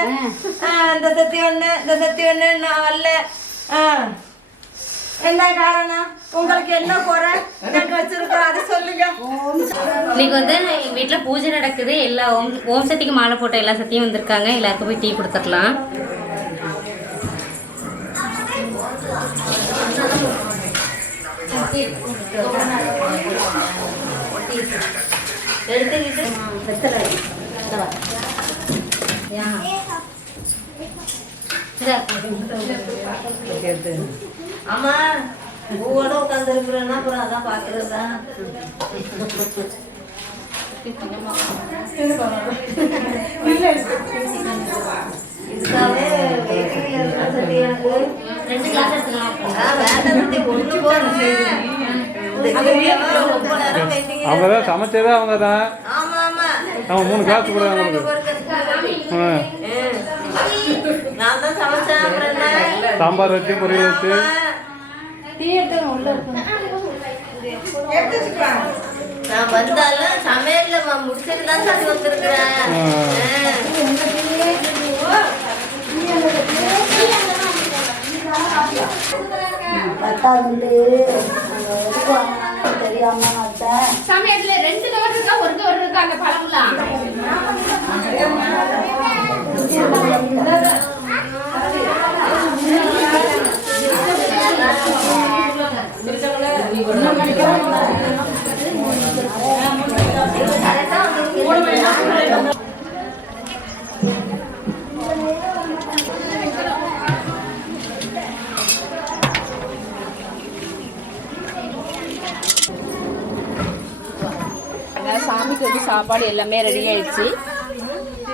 ஒண்ணு. இந்த சத்தி ஒண்ணு இந்த சத்தி ஒண்ணு நான் வரல. ஆ. என்ன காரணம்? உங்களுக்கு என்ன குறை? நாங்க வச்சிருக்கோம் அதை சொல்லுங்க. இன்னைக்கு வந்து எங்க வீட்டில் பூஜை நடக்குது. எல்லா ஓம் ஓம் சக்திக்கு மாலை போட்ட எல்லா சத்தியும் வந்திருக்காங்க. எல்லாருக்கும் போய் டீ கொடுத்துடலாம். எடுத்துக்கிட்டு வெத்தலை இந்த வா. யா. இந்தா. ஆமா பூவோட உட்கார்ந்து இருக்கிறேன்னா அப்புறம் அதான் பாக்குறதா இதுக்காகவே எனக்கு ரெண்டு கிளாஸ் எடுத்துக்கலாம்? போறேன் இதுக்காகவே ல அவங்க தான் சமைச்சதே அவங்க தான் ஆமா ஆமா. அவங்க மூணு கிளாஸ் கூட அவங்களுக்கு ஆ. நான் தான் சமைச்சேன் அப்புறம் என்ன? சாம்பார் வச்சு பொரியல் வச்சு. நான் வந்தாலும் சமையல்ல ம- முடிச்சிட்டு தான் சார் வந்திருக்கிறேன். வாங்கினாங்கன்னு தெரியாம சமயத்துல ரெண்டு கவர் இருக்கா ஒரு கவர் இருக்கா அந்த பழம்லாம்? சாமிக்கு வந்து சாப்பாடு எல்லாமே ரெடி ஆயிடுச்சு.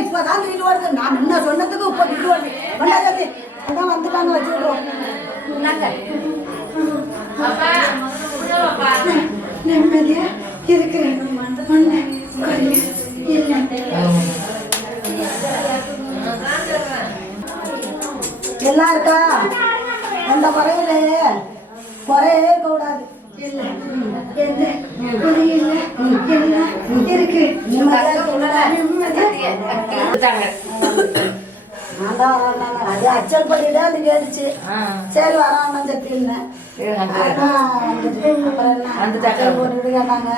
இப்பதான் திட்டு வருது நான் முன்ன சொன்னதுக்கு இப்ப திட்டு வருது சத்தி அதான் வந்துட்டாங்க நிம்மதியா இருக்கிறேன் எல்லாம் இருக்கா? அந்த குறையில குறையவே கூடாது. இருக்கு. தான் வரேன் அது அச்சல் பண்ணிட்டு அது கேட்டுச்சு. சரி வரான் சத்தின்னு வந்துட்டாங்க போட்டுட்டு கேட்டாங்க.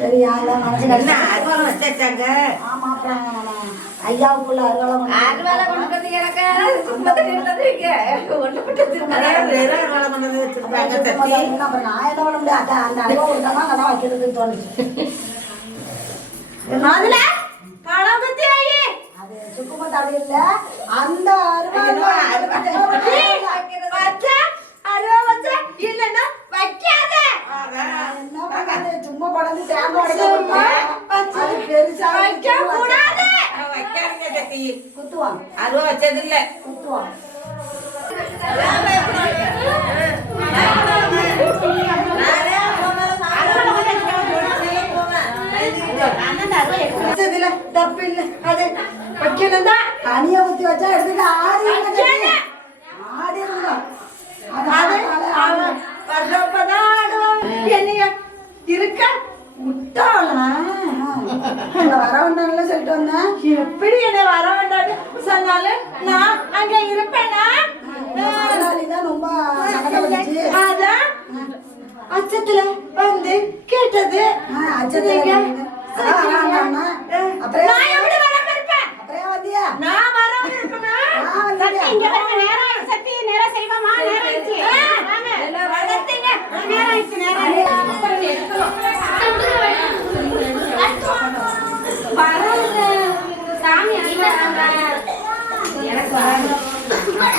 சரி யாரெல்லாம் மனசு வச்சாச்சாங்க? ஆமா அப்புறம் ஐயாவுக்குள்ள அறுவலை அருவாளை கொண்டு வைக்கிறதுன்னு தோணுச்சு. சுக்குமட்டு அப்படி இல்ல அந்த? சும்மா படந்து தேங்காய் உடைக்க பெருசா வைக்க கூடாது வைக்காதீங்க சத்தி குத்துவான் அருவா வச்சது இல்ல குத்துவான் வச்சதுல தப்பு இல்ல அது வைக்கணும் தான் அணிய ஊத்தி வச்சா எடுத்துட்டு ஆடி ஆடி அவன் வர்றப்பதான் ஆடுவான். என்னைய இருக்க விட்டாளா வர வேண்டாம்ல சொல்லிட்டு வந்தேன் எப்படி என்ன வர வேண்டாம்னு சொன்னாலும் நான் அங்க இருப்பேனா ரொம்ப அதான் அச்சத்துல வந்து கேட்டது ஆ, நான் எப்படி வராம இருப்பேன்? அப்படியே வந்தியா?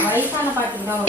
வயசான பாட்டு தான்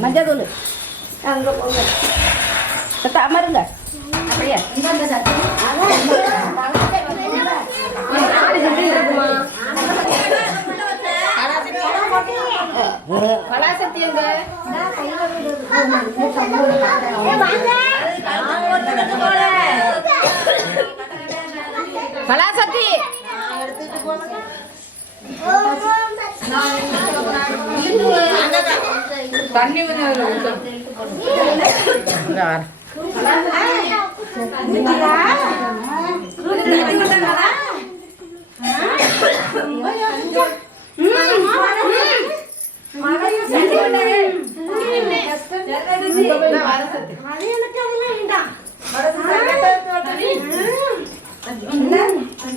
மஞ்சள் தூள் அமருங்க அப்படியா பலாசத்தியங்க பலாசத்தி எடுத்துட்டு போனங்க தண்ணி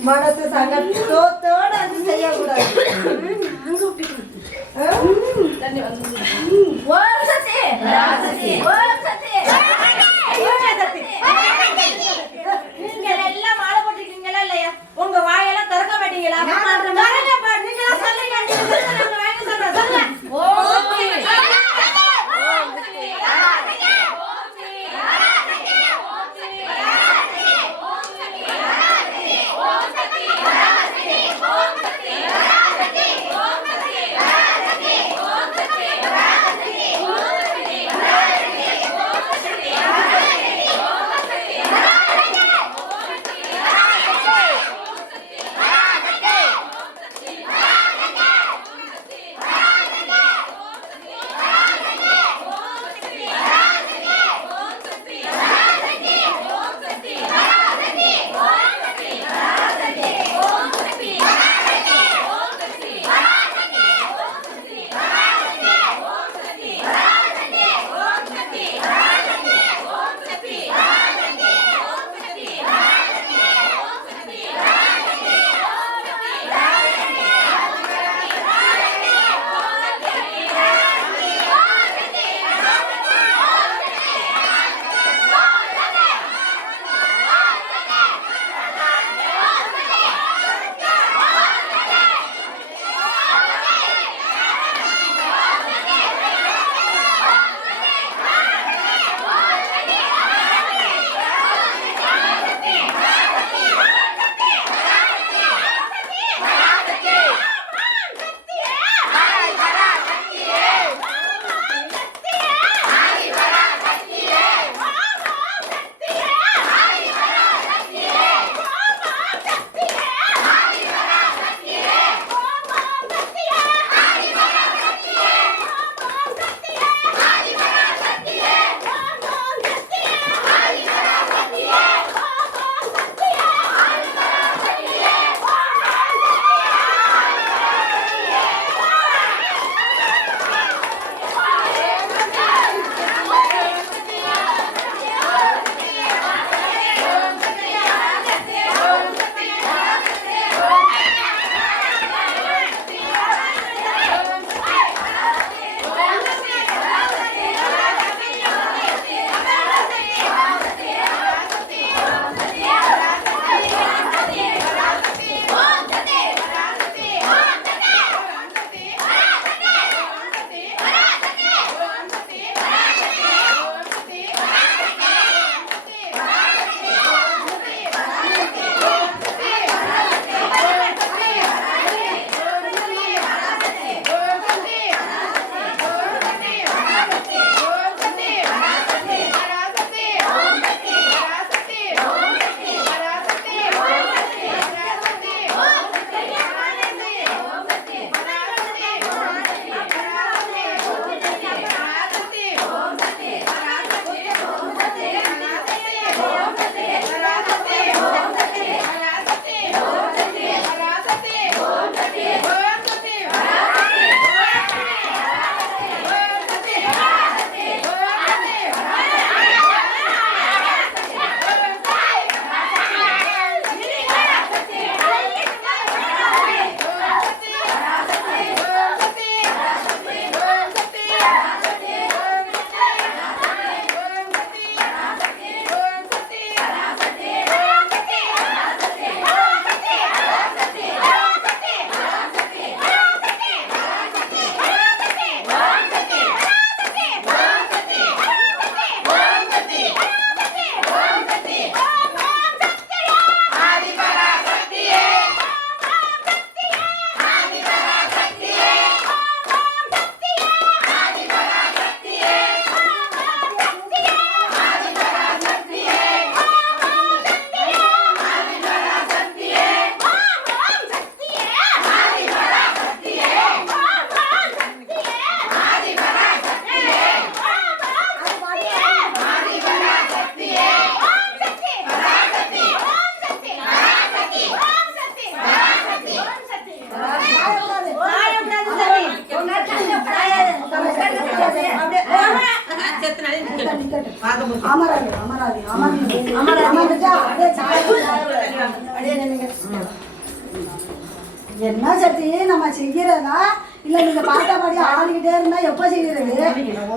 மனசு சங்கத்தோட அது செய்யக்கூடாது. 아니 아니. 음, 와.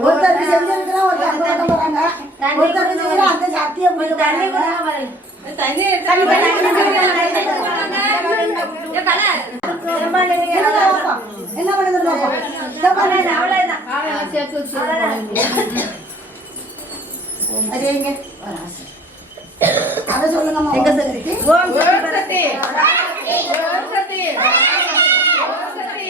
ஒருத்தர் செஞ்சிருக்கிறோம் ஒரு தண்ணி கொண்டு போறாங்க. ஒருத்தர் செஞ்சிருக்கிறோம் அந்த சத்திய போய் தண்ணி தண்ணி என்ன பண்ணுது அதை சொல்லுங்க எங்க சக்தி? ஓம் சக்தி. ஓம் சக்தி. ஓம் சக்தி.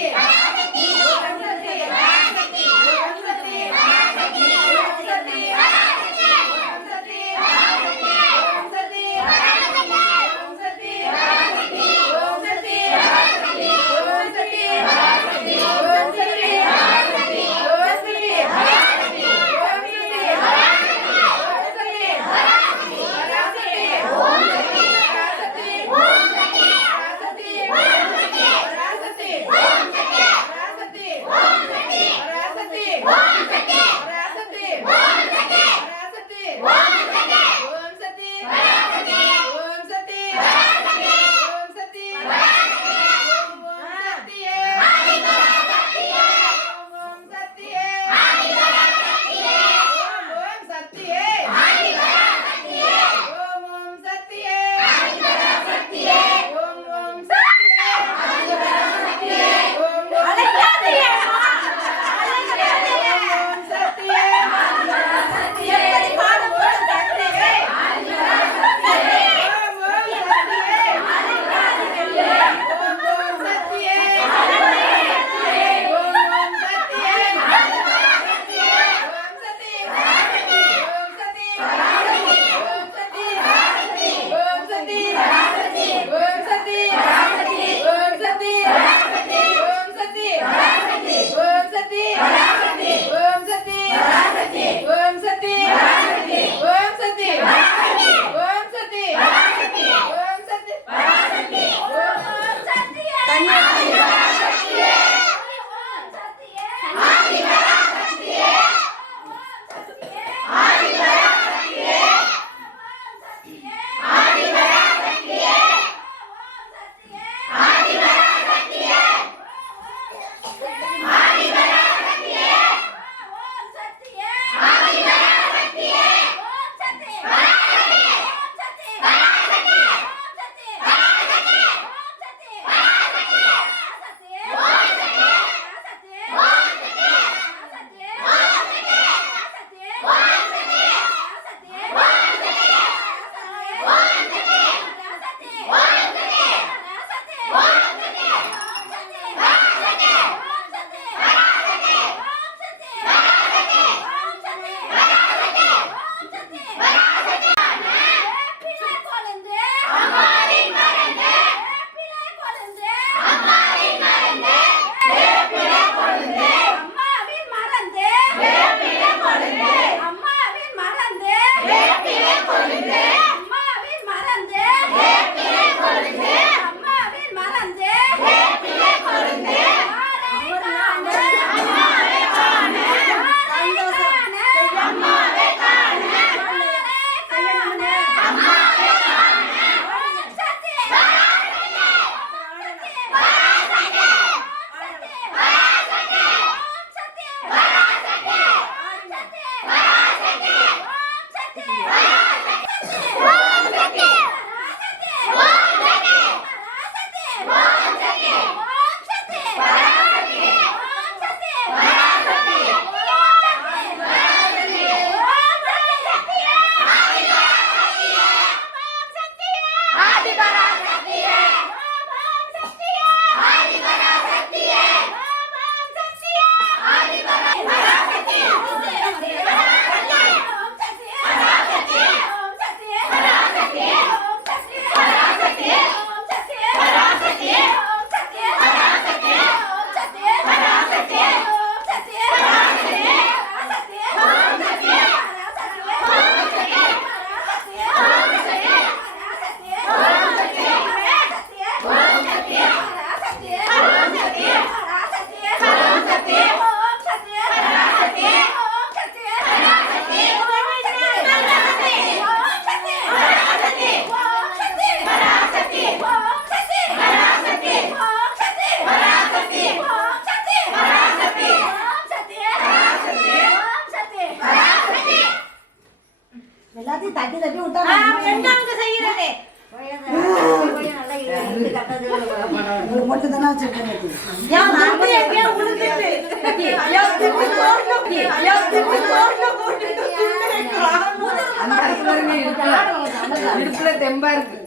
இடுப்புல தெம்பா இருக்கு.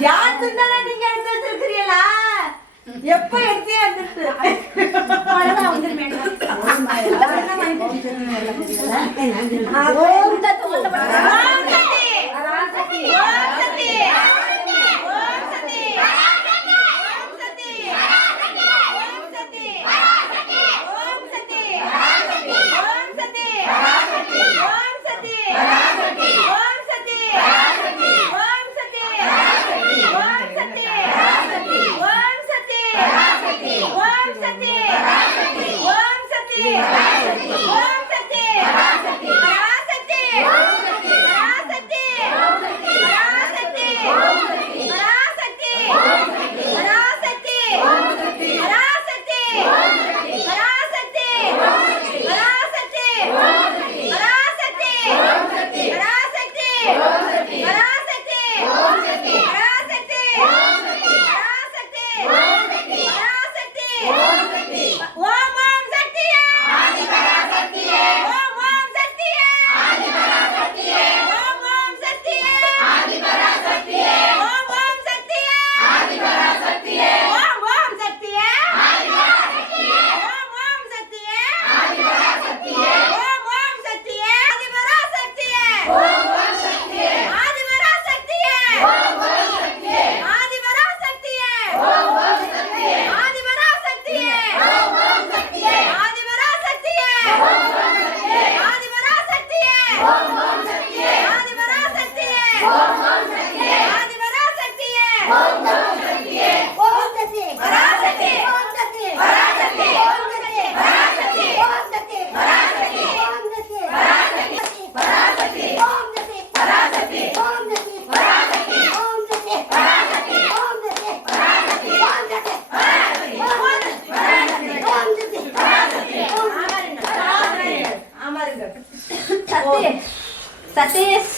யார் தின்னா நீங்க எடுத்து Será?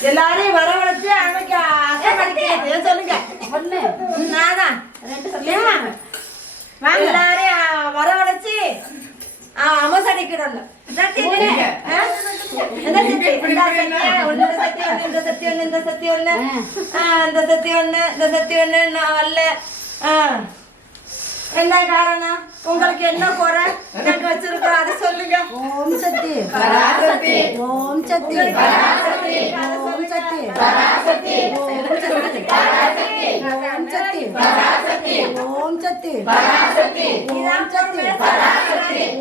எல்லாரையும் வரவழைச்சு அன்னைக்கு அசை சொல்லுங்க. ஒண்ணு நாதான் வாங்க. எல்லாரையும் வரவழைச்சு அமசடிக்கிறோம் இந்த சத்தி ஒண்ணு இந்த சத்தி ஒண்ணு இந்த சத்தி ஒண்ணு நான் வரல. என்ன காரணம்? உங்களுக்கு என்ன குறை? நாங்க வச்சிருக்கோம் அதை சொல்லுங்க. ஓம் சக்தி. பராசக்தி. ஓம் சக்தி. பராசக்தி. ஓம் சக்தி. பராசக்தி. ஓம் சக்தி. பராசக்தி. ஓம் சக்தி. பராசக்தி. ஓம் சக்தி. பராசக்தி. ஓம் சக்தி. பராசக்தி.